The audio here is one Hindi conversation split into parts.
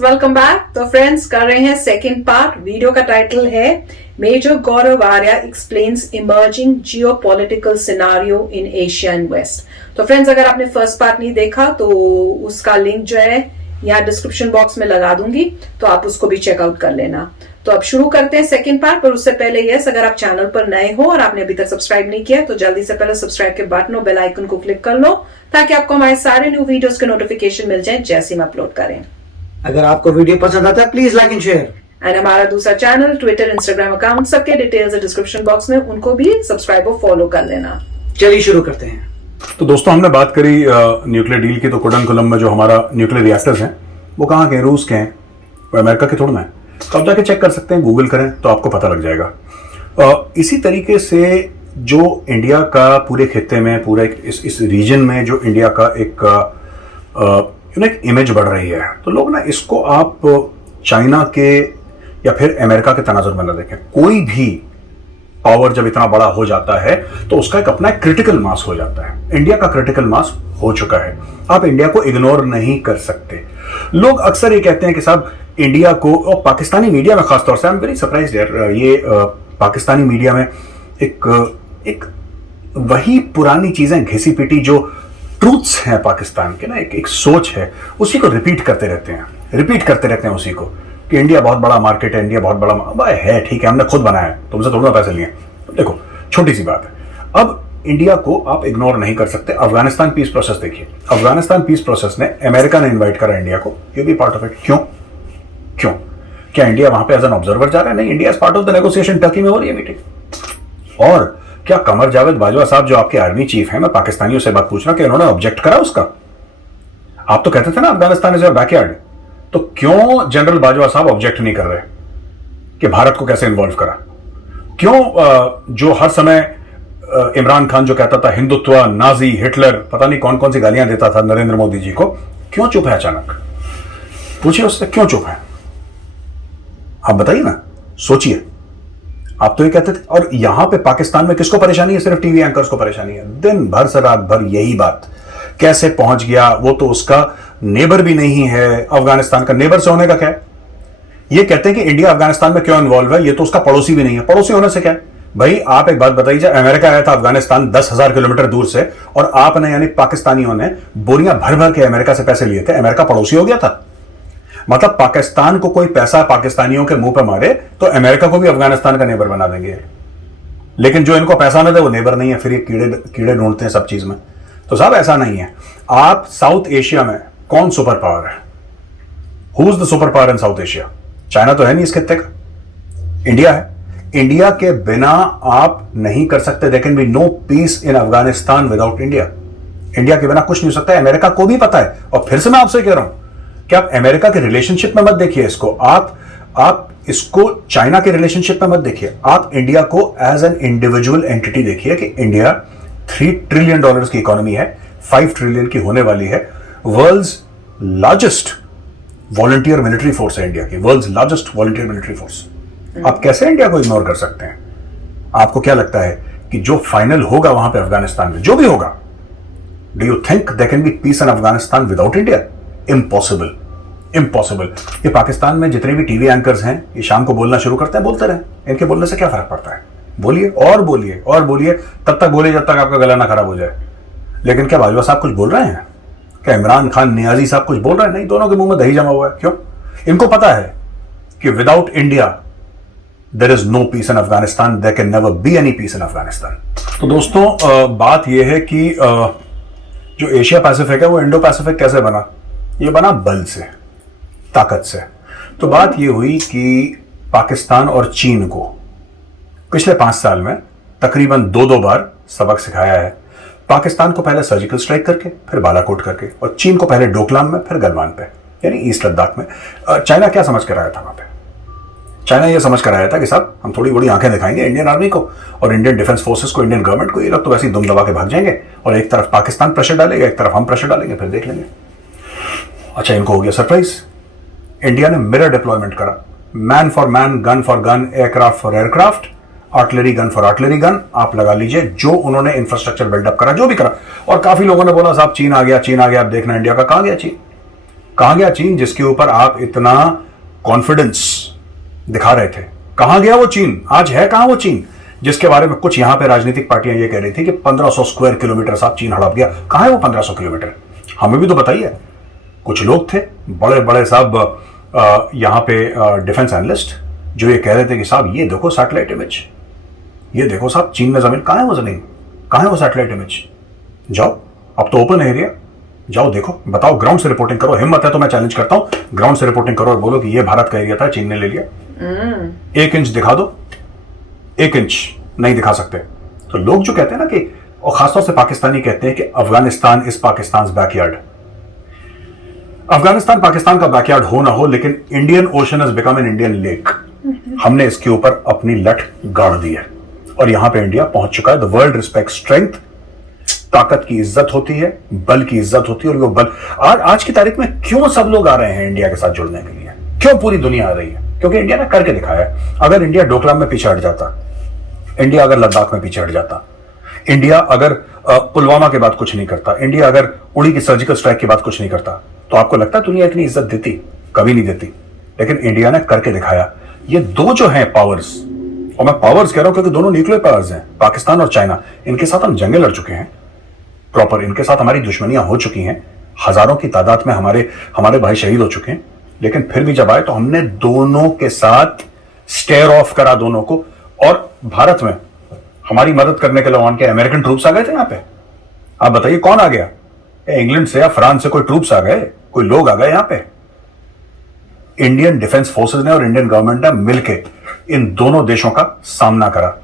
Welcome back. तो फ्रेंड्स कर रहे हैं सेकंड पार्ट। वीडियो का टाइटल है major Gaurav Arya explains emerging geopolitical scenario in Asia and west. तो फ्रेंड्स अगर आपने फर्स्ट पार्ट नहीं देखा तो उसका लिंक जो है यहाँ डिस्क्रिप्शन बॉक्स में लगा दूंगी, तो आप उसको भी चेकआउट कर लेना। तो अब शुरू करते हैं सेकंड पार्ट। पर उससे पहले यस, अगर आप चैनल पर नए हो और आपने अभी तक सब्सक्राइब नहीं किया तो जल्दी से पहले सब्सक्राइब के बटन और बेल आइकन को क्लिक कर लो, ताकि आपको हमारे सारे न्यू वीडियोस के नोटिफिकेशन मिल जाए जैसे हम अपलोड करें। अगर आपको वीडियो पसंद आता है please like and share. And हमारा दूसरा चैनल, ट्विटर, इंस्टाग्राम अकाउंट, सबके डिटेल्स है डिस्क्रिप्शन बॉक्स में, उनको भी सब्सक्राइब और फॉलो कर लेना। चलिए शुरू करते हैं। तो दोस्तों हमने बात करी न्यूक्लियर डील की। तो कुडनकुलम में जो हमारा न्यूक्लियर रिएक्टर्स हैं वो कहाँ के हैं? रूस के हैं, अमेरिका के थोड़ा ना है। तो आप जाके चेक कर सकते हैं, गूगल करें तो आपको पता लग जाएगा। इसी तरीके से जो इंडिया का पूरे खित्ते में, पूरे इस रीजन में जो इंडिया का एक इमेज बढ़ रही है, तो लोग ना इसको आप चाइना के या फिर अमेरिका के तनाजुर में न देखें। कोई भी पावर जब इतना बड़ा हो जाता है तो उसका एक अपना क्रिटिकल मास हो जाता है। इंडिया का क्रिटिकल मास हो चुका है, आप इंडिया को इग्नोर नहीं कर सकते। लोग अक्सर ये कहते हैं कि साहब इंडिया को, और पाकिस्तानी मीडिया में खासतौर से, आई एम वेरी सरप्राइज्ड यार, ये पाकिस्तानी मीडिया में एक वही पुरानी चीजें घिसी पिटी जो ट्रूथ्स हैं पाकिस्तान के ना, एक सोच है, उसी को रिपीट करते रहते हैं उसी को, कि इंडिया बहुत बड़ा मार्केट है, इंडिया बहुत बड़ा है। ठीक है, हमने खुद बनाया है, तुमसे थोड़ा पैसे लिए। देखो छोटी सी बात है, अब इंडिया को आप इग्नोर नहीं कर सकते। अफगानिस्तान पीस प्रोसेस देखिए, अफगानिस्तान पीस प्रोसेस ने अमेरिका ने इन्वाइट करा इंडिया को, you be part of it. क्यों? क्या इंडिया वहां पे एज एन ऑब्जर्वर जा रहा है? नहीं, India is part of the negotiation. Turkey में हो रही है मीटिंग। और क्या कमर जावेद बाजवा साहब जो आपके आर्मी चीफ हैं, मैं पाकिस्तानियों से बात पूछ रहा हूं कि उन्होंने ऑब्जेक्ट करा उसका? आप तो कहते थे ना अफगानिस्तान इज योर बैकयार्ड, तो क्यों जनरल बाजवा साहब ऑब्जेक्ट नहीं कर रहे कि भारत को कैसे इन्वॉल्व करा? क्यों जो हर समय इमरान खान जो कहता था हिंदुत्व, नाजी, हिटलर, पता नहीं कौन कौन सी गालियां देता था नरेंद्र मोदी जी को, क्यों चुप है? अचानक पूछिए उससे, क्यों चुप है? आप बताइए ना, सोचिए। आप तो ये कहते थे। और यहां पे पाकिस्तान में किसको परेशानी है? सिर्फ टीवी एंकर्स को परेशानी है। दिन भर से रात भर यही बात, कैसे पहुंच गया वो? तो उसका नेबर भी नहीं है अफगानिस्तान का। नेबर से होने का क्या है? ये कहते हैं कि इंडिया अफगानिस्तान में क्यों इन्वॉल्व है, ये तो उसका पड़ोसी भी नहीं है। पड़ोसी होने से क्या है भाई? आप एक बात बताइए, अमेरिका आया था अफगानिस्तान 10,000 किलोमीटर दूर से, और आपने यानी पाकिस्तानियों ने बोरियां भर भर के अमेरिका से पैसे लिए थे। अमेरिका पड़ोसी हो गया था। मतलब पाकिस्तान को कोई पैसा पाकिस्तानियों के मुंह पे मारे तो अमेरिका को भी अफगानिस्तान का नेबर बना देंगे। लेकिन जो इनको पैसा ना दे वो नेबर नहीं है, फिर ये कीड़े ढूंढते हैं सब चीज में। तो साहब ऐसा नहीं है। आप साउथ एशिया में कौन सुपर पावर है? Who is the super power in south Asia? China तो है नहीं इस खित्ते का, इंडिया है। इंडिया के बिना आप नहीं कर सकते। There can be no peace in Afghanistan without India. India के बिना कुछ नहीं हो सकता। अमेरिका को भी पता है। और फिर से मैं आपसे कह रहा हूं कि आप अमेरिका के रिलेशनशिप में मत देखिए इसको, आप इसको चाइना के रिलेशनशिप में मत देखिए। आप इंडिया को एज एन इंडिविजुअल एंटिटी देखिए कि इंडिया $3 ट्रिलियन की इकोनॉमी है, 5 ट्रिलियन की होने वाली है। World's largest volunteer military force है इंडिया की, world's largest volunteer military force. आप कैसे इंडिया को इग्नोर कर सकते हैं? आपको क्या लगता है कि जो फाइनल होगा वहां पे अफगानिस्तान में, जो भी होगा, do you think there can be peace in Afghanistan without India? Impossible. ये पाकिस्तान में जितने भी टीवी एंकर्स हैं, ये शाम को बोलना शुरू करते हैं, बोलते रहे। इनके बोलने से क्या फर्क पड़ता है? बोलिए और बोलिए और बोलिए, तब तक बोलिए जब तक आपका गला ना खराब हो जाए। लेकिन क्या बाजवा साहब कुछ बोल रहे हैं? क्या इमरान खान, नियाजी साहब कुछ बोल रहे हैं? नहीं, दोनों के मुंह में दही जमा हुआ है। क्यों? इनको पता है कि without India there is no peace in Afghanistan, there can never be any peace in Afghanistan. तो दोस्तों बात यह है कि जो एशिया पैसिफिक है वो इंडो पैसिफिक कैसे बना? ये बना बल से, ताकत से। तो बात ये हुई कि पाकिस्तान और चीन को पिछले 5 साल में तकरीबन 2 बार सबक सिखाया है। पाकिस्तान को पहले सर्जिकल स्ट्राइक करके, फिर बालाकोट करके, और चीन को पहले डोकलाम में, फिर गलवान पे, यानी ईस्ट लद्दाख में। चाइना क्या समझ कर आया था वहां पे? चाइना ये समझ कर आया था कि साहब हम थोड़ी बड़ी आंखें दिखाएंगे इंडियन आर्मी को और इंडियन डिफेंस फोर्सेस को, इंडियन गवर्नमेंट को। ये लोग तो वैसे ही दुम दबा के भाग जाएंगे, और एक तरफ पाकिस्तान प्रेशर डालेगा, एक तरफ हम प्रेशर डालेंगे, फिर देख लेंगे। अच्छा, इनको हो गया सरप्राइज। इंडिया ने मिरर डिप्लॉयमेंट करा, man for man, gun for gun, aircraft for aircraft, artillery gun for artillery gun. आप लगा लीजिए जो उन्होंने इंफ्रास्ट्रक्चर बिल्डअप करा, जो भी करा। और काफी लोगों ने बोला साहब चीन आ गया, अब देखना इंडिया का। कहां गया चीन? कहां गया चीन जिसके ऊपर आप इतना कॉन्फिडेंस दिखा रहे थे? कहां गया वो चीन? आज है कहां वो चीन जिसके बारे में कुछ यहां पे राजनीतिक पार्टियां ये कह रही थी कि 1500 स्क्वायर किलोमीटर साहब चीन हड़प गया? कहां है वो 1500 किलोमीटर? हमें भी तो बताइए। कुछ लोग थे बड़े बड़े साहब यहां पे डिफेंस एनालिस्ट जो ये कह रहे थे कि साहब ये देखो सैटेलाइट इमेज, ये देखो साहब चीन में जमीन, कहां है वो जमीन, कहां है वो सैटेलाइट इमेज? जाओ, अब तो ओपन एरिया, जाओ देखो, बताओ, ग्राउंड से रिपोर्टिंग करो। हिम्मत है तो मैं चैलेंज करता हूं, ग्राउंड से रिपोर्टिंग करो और बोलो कि ये भारत का एरिया था, चीन ने ले लिया। 1 इंच दिखा दो, 1 इंच नहीं दिखा सकते। तो लोग जो कहते हैं ना कि, और खासतौर से पाकिस्तानी कहते हैं कि अफगानिस्तान इज पाकिस्तान बैकयार्ड। अफगानिस्तान पाकिस्तान का बैकयार्ड हो ना हो, लेकिन Indian ocean has become an Indian lake. हमने इसके ऊपर अपनी लठ गाड़ दी है और यहां पे इंडिया पहुंच चुका है। The world respect strength. ताकत की इज्जत होती है, बल की इज्जत होती है, और वो बल आज की तारीख में क्यों सब लोग आ रहे हैं इंडिया के साथ जुड़ने के लिए? क्यों पूरी दुनिया आ रही है? क्योंकि इंडिया ने करके दिखाया है। अगर इंडिया डोकलाम में पीछे हट जाता, इंडिया अगर लद्दाख में पीछे हट जाता, इंडिया अगर पुलवामा के बाद कुछ नहीं करता, इंडिया अगर उड़ी की सर्जिकल स्ट्राइक के बाद कुछ नहीं करता, तो आपको लगता है दुनिया इतनी इज्जत देती? कभी नहीं देती। लेकिन इंडिया ने करके दिखाया। ये दो जो हैं पावर्स, और मैं पावर्स कह रहा हूं क्योंकि दोनों न्यूक्लियर पावर्स हैं, पाकिस्तान और चाइना, इनके साथ हम जंगे लड़ चुके हैं प्रॉपर, इनके साथ हमारी दुश्मनियां हो चुकी हैं, हजारों की तादाद में हमारे भाई शहीद हो चुके हैं। लेकिन फिर भी जब आए तो हमने दोनों के साथ स्टेयर ऑफ करा दोनों को। और भारत में हमारी मदद करने के लिए वहां के अमेरिकन ट्रूप्स आ गए थे यहां पे। आप बताइए कौन आ गया? इंग्लैंड से या फ्रांस से कोई ट्रूप्स आ गए, कोई लोग आ गए यहां पे? इंडियन डिफेंस फोर्सेस ने और इंडियन गवर्नमेंट ने मिलकर इन दोनों देशों का सामना करा।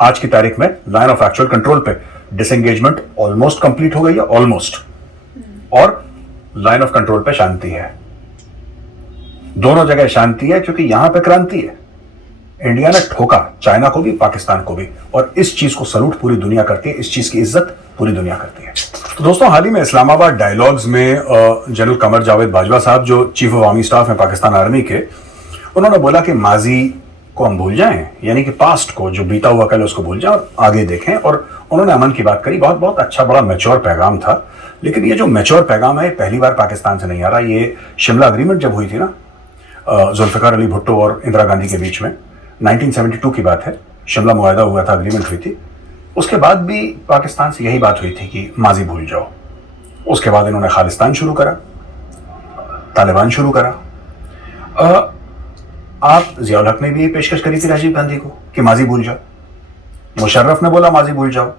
आज की तारीख में लाइन ऑफ एक्चुअल कंट्रोल पे डिसएंगेजमेंट ऑलमोस्ट कंप्लीट हो गई है, ऑलमोस्ट, और लाइन ऑफ कंट्रोल पे शांति है। दोनों जगह शांति है क्योंकि यहां पे क्रांति है। इंडिया ने ठोका चाइना को भी, पाकिस्तान को भी, और इस चीज को सलूट पूरी दुनिया करती है, इस चीज की इज्जत पूरी दुनिया करती है। तो दोस्तों, हाल ही में इस्लामाबाद डायलॉग्स में जनरल कमर जावेद बाजवा साहब जो चीफ ऑफ आर्मी स्टाफ हैं पाकिस्तान आर्मी के, उन्होंने बोला कि माजी को हम भूल जाएं, यानी कि पास्ट को, जो बीता हुआ कल, उसको भूल जाएं और आगे देखें। और उन्होंने अमन की बात करी। बहुत बहुत अच्छा, बड़ा मैच्योर पैगाम था। लेकिन ये जो मैच्योर पैगाम है पहली बार पाकिस्तान से नहीं आ रहा। ये शिमला अग्रीमेंट जब हुई थी ना जुल्फिकार अली भुट्टो और इंदिरा गांधी के बीच में, 1972 की बात है, शिमला मुआहदा हुआ था, अग्रीमेंट हुई थी। उसके बाद भी पाकिस्तान से यही बात हुई थी कि माजी भूल जाओ। उसके बाद इन्होंने खालिस्तान शुरू करा, तालिबान शुरू करा। आप जियाउल हक ने भी ये पेशकश करी थी राजीव गांधी को कि माजी भूल जाओ। मुशर्रफ ने बोला माजी भूल जाओ।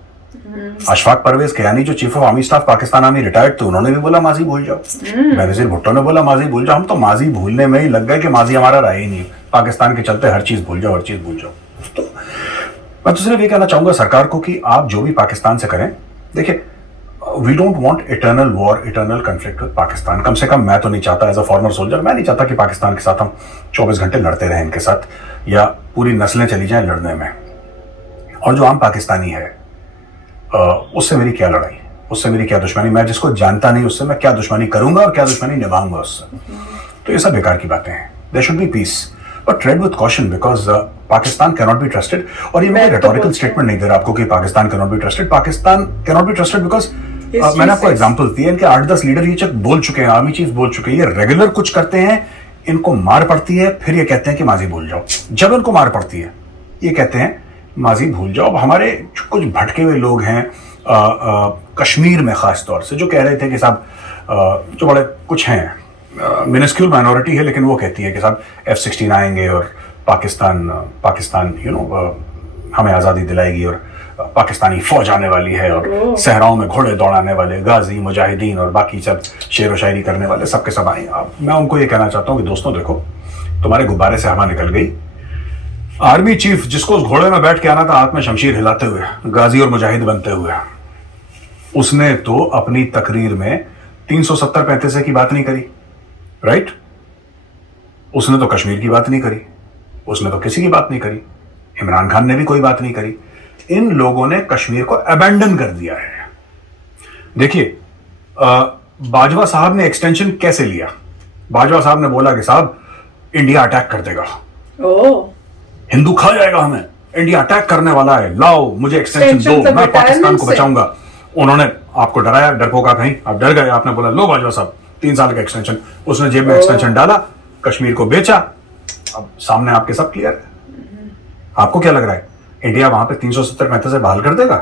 अशफाक परवेज कयानी जो chief of army staff Pakistan army retired थे, उन्होंने भी बोला माजी भूल जाओ। बेनजीर भुट्टो ने बोला माजी भूल जाओ। हम तो माजी भूलने में ही लग गए कि माजी हमारा रहा ही नहीं, पाकिस्तान के चलते हर चीज भूल जाओ, हर चीज भूल जाओ। तो मैं तो सिर्फ ये कहना चाहूंगा सरकार को कि आप जो भी पाकिस्तान से करें, देखिए, we don't want eternal war, eternal conflict with Pakistan. कम से कम मैं तो नहीं चाहता, एज अ फॉर्मर सोल्जर, मैं नहीं चाहता कि पाकिस्तान के साथ हम 24 घंटे लड़ते रहें इनके साथ, या पूरी नस्लें चली जाएं लड़ने में। और जो आम पाकिस्तानी है उससे मेरी क्या लड़ाई, उससे मेरी क्या दुश्मनी? मैं जिसको जानता नहीं उससे मैं क्या दुश्मनी करूंगा और क्या दुश्मनी निभाऊंगा उससे? तो ये सब बेकार की बातें हैं। There should be peace, but trade with caution, because Pakistan can not be trusted. और ये मैं रेटोरिकल स्टेटमेंट नहीं दे रहा आपको कि Pakistan can not be trusted. Pakistan can not be trusted because मैंने आपको एग्जांपल दिए, इनके 8-10 लीडर ये चक बोल चुके हैं, आर्मी चीफ बोल चुके हैं, ये रेगुलर कुछ करते हैं, इनको मार पड़ती है, फिर ये कहते हैं कि माजी भूल जाओ। जब इनको मार पड़ती है ये कहते हैं माजी भूल जाओ। अब हमारे कुछ भटके हुए लोग हैं कश्मीर में खास तौर से, जो कह रहे थे कि साहब जो बड़े कुछ हैं, मिनिस्क्यूल माइनॉरिटी है, लेकिन वो कहती है कि साहब F-16 आएंगे और पाकिस्तान हमें आज़ादी दिलाएगी और पाकिस्तानी फौज आने वाली है और सहराओं में घोड़े दौड़ाने वाले गाजी मुजाहिदीन और बाकी सब शेर व शायरी करने वाले सबके सब आए। मैं उनको ये कहना चाहता हूँ कि दोस्तों देखो, तुम्हारे गुब्बारे से हवा निकल गई। आर्मी चीफ जिसको उस घोड़े में बैठ के आना था हाथ में शमशीर हिलाते हुए, गाजी और मुजाहिद बनते हुए, उसने तो अपनी तकरीर में 370-35 की बात नहीं करी, राइट? उसने तो कश्मीर की बात नहीं करी, उसने तो किसी की बात नहीं करी, इमरान खान ने भी कोई बात नहीं करी। इन लोगों ने कश्मीर को अबैंडन कर दिया है। देखिए, बाजवा साहब ने एक्सटेंशन कैसे लिया? बाजवा साहब ने बोला कि साहब इंडिया अटैक कर देगा, हिंदू खा जाएगा हमें, इंडिया अटैक करने वाला है, लाओ मुझे एक्सटेंशन दो, मैं पाकिस्तान को बचाऊंगा। उन्होंने आपको डराया, डरपोक आप हैं, आप डर गए, आपने बोला लो बाजवा साहब 3 साल का एक्सटेंशन, उसने जेब में एक्सटेंशन डाला, कश्मीर को बेचा। अब सामने आपके सब क्लियर है। आपको क्या लग रहा है इंडिया वहां पे 370-35 से बहाल कर देगा?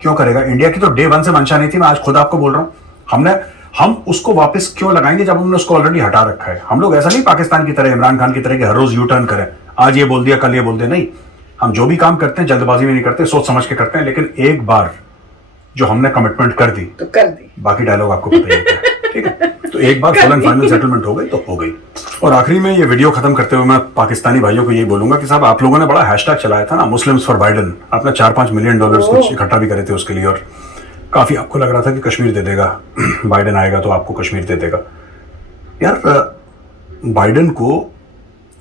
क्यों करेगा? इंडिया की तो डे 1 से मंशा नहीं थी, मैं आज खुद आपको बोल रहा हूं। हम उसको वापस क्यों लगाएंगे जब हमने उसको ऑलरेडी हटा रखा है? हम लोग ऐसा नहीं पाकिस्तान की तरह, इमरान खान की तरह कि हर रोज यू टर्न करें, आज ये बोल दिया कल ये बोल दिया। नहीं, हम जो भी काम करते हैं जल्दबाजी में नहीं करते, सोच समझ के करते हैं। लेकिन एक बार जो हमने कमिटमेंट कर दी तो कर दी, बाकी डायलॉग आपको पता ही है। ठीक है, तो एक बार फुल एंड फाइनल सेटलमेंट हो गई तो हो गई। और आखिरी में ये वीडियो खत्म करते हुए मैं पाकिस्तानी भाइयों को यही बोलूंगा कि साहब, आप लोगों ने बड़ा हैशटैग चलाया था ना, मुस्लिम्स फॉर बाइडेन। आपने $4-5 मिलियन कुछ इकट्ठा भी करे थे उसके लिए, और काफी आपको लग रहा था कि कश्मीर दे देगा, बाइडेन आएगा तो आपको कश्मीर दे देगा। यार, बाइडेन को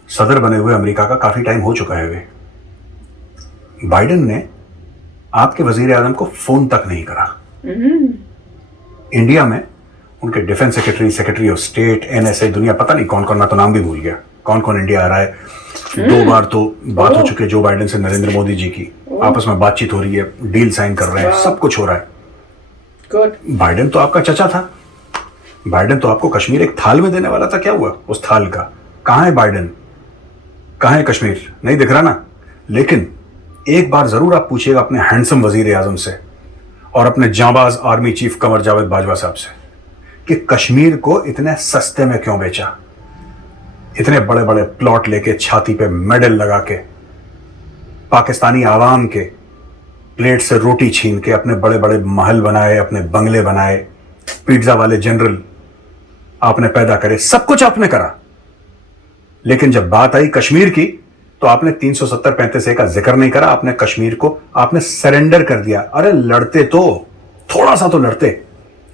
सदर बने हुए अमेरिका का काफी टाइम हो चुका है। वे बाइडेन ने आपके वजीर आजम को फोन तक नहीं करा। इंडिया में उनके defence secretary, secretary of state, NSA, दुनिया पता नहीं कौन कौन, मैं तो नाम भी भूल गया कौन कौन इंडिया आ रहा है। 2 बार तो बात हो चुकी है जो बाइडेन से नरेंद्र मोदी जी की, आपस में बातचीत हो रही है, डील साइन कर रहे हैं, सब कुछ हो रहा है। बाइडेन तो आपका चचा था, बाइडेन तो आपको कश्मीर एक थाल में देने वाला था। क्या हुआ उस थाल का? कहां है बाइडेन, कहां है कश्मीर? नहीं दिख रहा ना। लेकिन एक बार जरूर आप पूछिएगा अपने हैंडसम वजीर आजम से और अपने जांबाज आर्मी चीफ कमर जावेद बाजवा साहब से कि कश्मीर को इतने सस्ते में क्यों बेचा, इतने बड़े बड़े प्लॉट लेके, छाती पे मेडल लगा के, पाकिस्तानी आवाम के प्लेट से रोटी छीन के अपने बड़े बड़े महल बनाए, अपने बंगले बनाए, पिज्जा वाले जनरल आपने पैदा करे, सब कुछ आपने करा। लेकिन जब बात आई कश्मीर की तो आपने 370-35 का जिक्र नहीं करा। आपने कश्मीर को आपने सरेंडर कर दिया। अरे लड़ते तो थोड़ा सा तो लड़ते,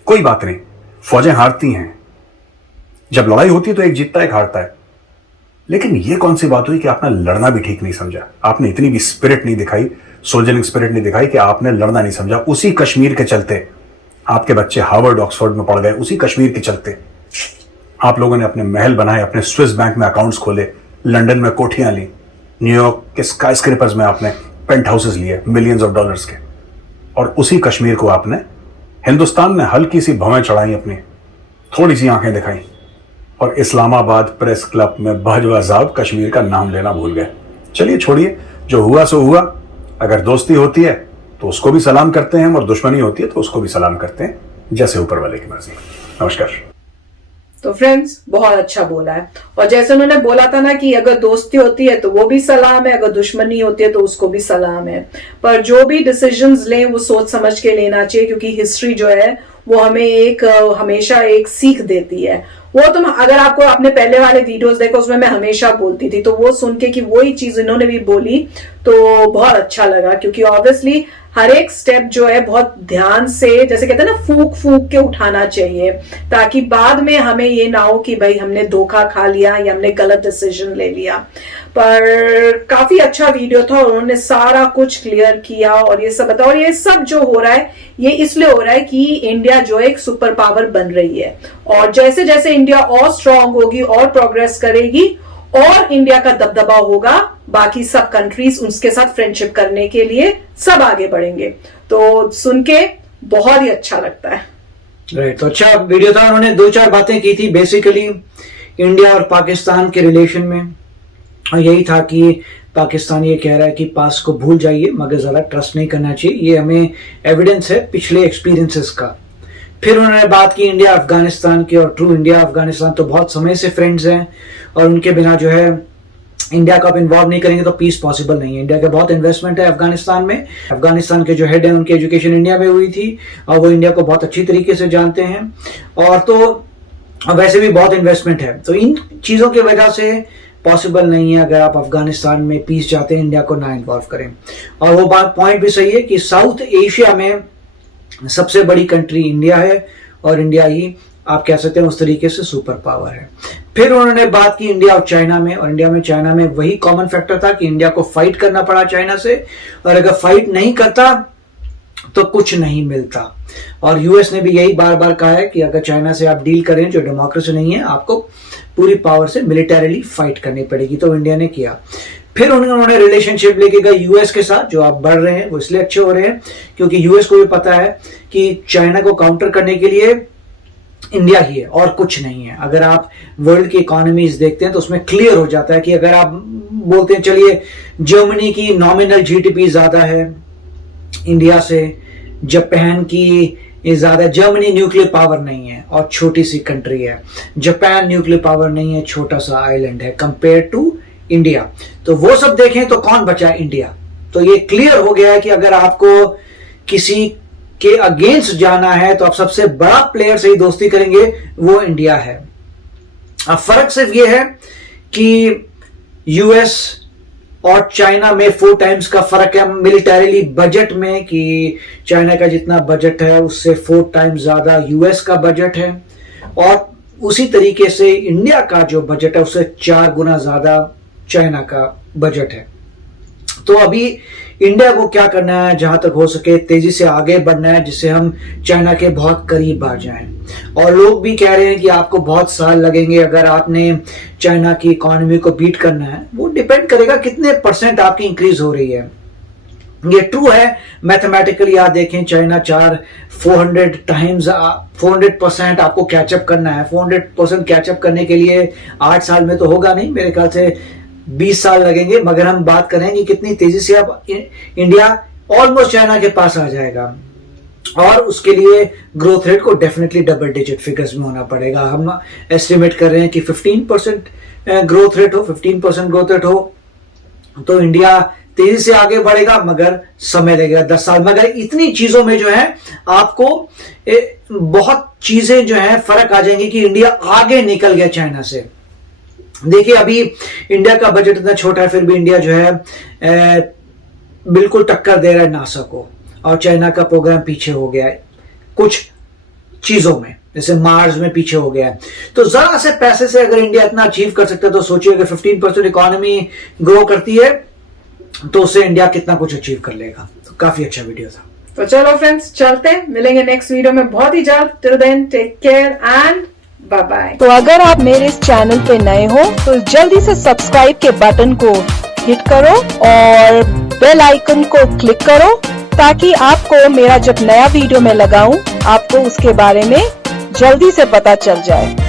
कोई बात नहीं, फौजें हारती हैं, जब लड़ाई होती है तो एक जीतता एक हारता है। लेकिन यह कौन सी बात हुई कि आपने लड़ना भी ठीक नहीं समझा? आपने इतनी भी स्पिरिट नहीं दिखाई, सोल्जरिंग स्पिरिट नहीं दिखाई कि आपने लड़ना नहीं समझा। उसी कश्मीर के चलते आपके बच्चे हार्वर्ड ऑक्सफोर्ड में पढ़ गए, उसी कश्मीर के चलते आप लोगों ने अपने महल बनाए, अपने स्विस बैंक में अकाउंट्स खोले, लंदन में कोठियां ली, न्यूयॉर्क के स्काई स्क्रेपर्स में आपने पेंट हाउसेस लिए $मिलियंस के। और उसी कश्मीर को आपने, हिंदुस्तान ने हल्की सी भवें चढ़ाई, अपनी थोड़ी सी आंखें दिखाई, और इस्लामाबाद प्रेस क्लब में बाजवा साहब कश्मीर का नाम लेना भूल गए। चलिए छोड़िए, जो हुआ सो हुआ। अगर दोस्ती होती है तो उसको भी सलाम करते हैं, और दुश्मनी होती है तो उसको भी सलाम करते हैं, जैसे ऊपर वाले की मर्जी। नमस्कार। तो फ्रेंड्स, बहुत अच्छा बोला है। और जैसे उन्होंने बोला था ना कि अगर दोस्ती होती है तो वो भी सलाम है, अगर दुश्मनी होती है तो उसको भी सलाम है। पर जो भी डिसीजंस लें वो सोच समझ के लेना चाहिए, क्योंकि हिस्ट्री जो है वो हमें हमेशा एक सीख देती है। वो तुम अगर आपको अपने पहले वाले वीडियोस देखो, उसमें मैं हमेशा बोलती थी, तो वो सुन के कि वही चीज इन्होंने भी बोली तो बहुत अच्छा लगा। क्योंकि ऑब्वियसली हर एक स्टेप जो है बहुत ध्यान से, जैसे कहते हैं ना, फूक फूक के उठाना चाहिए, ताकि बाद में हमें ये ना हो कि भाई हमने धोखा खा लिया या हमने गलत डिसीजन ले लिया। पर काफी अच्छा वीडियो था और उन्होंने सारा कुछ क्लियर किया और ये सब बताया। और ये सब जो हो रहा है ये इसलिए हो रहा है कि इंडिया जो एक सुपर पावर बन रही है, और जैसे जैसे इंडिया और स्ट्रांग होगी और प्रोग्रेस करेगी और इंडिया का दबदबा होगा, बाकी सब कंट्रीज उसके साथ फ्रेंडशिप करने के लिए सब आगे बढ़ेंगे। तो सुन के बहुत ही अच्छा लगता है। राइट, तो अच्छा वीडियो था। उन्होंने 2-4 बातें की थी बेसिकली इंडिया और पाकिस्तान के रिलेशन में, और यही था कि पाकिस्तान ये कह रहा है कि पास को भूल जाइए, मगर ज़रा ट्रस्ट नहीं करना चाहिए। ये हमें एविडेंस है पिछले एक्सपीरियंसेस का। फिर उन्होंने बात की इंडिया अफगानिस्तान की, और ट्रू इंडिया अफगानिस्तान तो बहुत समय से फ्रेंड्स हैं, और उनके बिना जो है इंडिया को आप इन्वॉल्व नहीं करेंगे तो पीस पॉसिबल नहीं है। इंडिया का बहुत इन्वेस्टमेंट है अफगानिस्तान में। अफगानिस्तान के जो हेड है उनकी एजुकेशन इंडिया में हुई थी, और वो इंडिया को बहुत अच्छी तरीके से जानते हैं, और तो वैसे भी बहुत इन्वेस्टमेंट है। तो इन चीज़ों की वजह से पॉसिबल नहीं है अगर आप अफगानिस्तान में पीस चाहते हैं इंडिया को ना इन्वॉल्व करें। और वो बात पॉइंट भी सही है कि साउथ एशिया में सबसे बड़ी कंट्री इंडिया है, और इंडिया ही आप कह सकते हैं उस तरीके से सुपर पावर है। फिर उन्होंने बात की इंडिया और चाइना में, और इंडिया में चाइना में वही कॉमन फैक्टर था कि इंडिया को फाइट करना पड़ा चाइना से, और अगर फाइट नहीं करता तो कुछ नहीं मिलता। और यूएस ने भी यही बार बार कहा है कि अगर चाइना से आप डील करें जो डेमोक्रेसी नहीं है, आपको पूरी पावर से मिलिटरीली फाइट करनी पड़ेगी। तो इंडिया ने किया। फिर उन्होंने रिलेशनशिप लेके गए यूएस के साथ, जो आप बढ़ रहे हैं वो इसलिए अच्छे हो रहे हैं क्योंकि यूएस को भी पता है कि चाइना को काउंटर करने के लिए इंडिया ही है और कुछ नहीं है। अगर आप वर्ल्ड की इकोनॉमीज देखते हैं तो उसमें क्लियर हो जाता है कि अगर आप बोलते हैं चलिए जर्मनी की नॉमिनल जीडीपी ज्यादा है इंडिया से, जापान की ज्यादा, जर्मनी न्यूक्लियर पावर नहीं है और छोटी सी कंट्री है, जापान न्यूक्लियर पावर नहीं है, छोटा सा आइलैंड है कंपेयर टू इंडिया, तो वो सब देखें तो कौन बचा है? इंडिया। तो ये क्लियर हो गया है कि अगर आपको किसी के अगेंस्ट जाना है तो आप सबसे बड़ा प्लेयर से ही दोस्ती करेंगे, वो इंडिया है। अब फर्क सिर्फ ये है कि यूएस और चाइना में 4 टाइम्स का फर्क है मिलिटरीली बजट में, कि चाइना का जितना बजट है उससे 4 टाइम्स ज्यादा यूएस का बजट है, और उसी तरीके से इंडिया का जो बजट है उससे 4 गुना ज्यादा चाइना का बजट है। तो अभी इंडिया को क्या करना है, जहां तक हो सके तेजी से आगे बढ़ना है जिससे हम चाइना के बहुत करीब आ जाएं। और लोग भी कह रहे हैं कि आपको बहुत साल लगेंगे अगर आपने चाइना की इकोनॉमी को बीट करना है। वो डिपेंड करेगा कितने % आपकी इंक्रीज हो रही है। ये ट्रू है मैथमेटिकली, आप देखें चाइना 400% आपको कैचअप करना है। 400% कैचअप करने के लिए 8 साल में तो होगा नहीं, मेरे ख्याल से 20 साल लगेंगे। मगर हम बात करें कि कितनी तेजी से अब इंडिया ऑलमोस्ट चाइना के पास आ जाएगा, और उसके लिए ग्रोथ रेट को डेफिनेटली डबल डिजिट फिगर्स में होना पड़ेगा। हम एस्टिमेट कर रहे हैं कि 15% ग्रोथ रेट हो, 15% ग्रोथ रेट हो तो इंडिया तेजी से आगे बढ़ेगा, मगर समय लगेगा 10 साल। मगर इतनी चीजों में जो है आपको बहुत चीजें जो है फर्क आ जाएंगी कि इंडिया आगे निकल गया चाइना से। देखिए अभी इंडिया का बजट इतना छोटा है, फिर भी इंडिया जो है बिल्कुल टक्कर दे रहा है नासा को, और चाइना का प्रोग्राम पीछे हो गया है कुछ चीजों में, जैसे मार्स में पीछे हो गया है। तो जरा से पैसे से अगर इंडिया इतना अचीव कर सकता है तो सोचिए अगर 15% इकोनॉमी ग्रो करती है तो उससे इंडिया कितना कुछ अचीव कर लेगा। तो काफी अच्छा वीडियो था। तो चलो फ्रेंड्स चलते हैं, मिलेंगे नेक्स्ट वीडियो में बहुत ही जल्द। Till then take care and bye bye. तो अगर आप मेरे इस चैनल पे नए हो तो जल्दी से सब्सक्राइब के बटन को हिट करो और बेल आइकन को क्लिक करो, ताकि आपको मेरा जब नया वीडियो मैं लगाऊं आपको उसके बारे में जल्दी से पता चल जाए।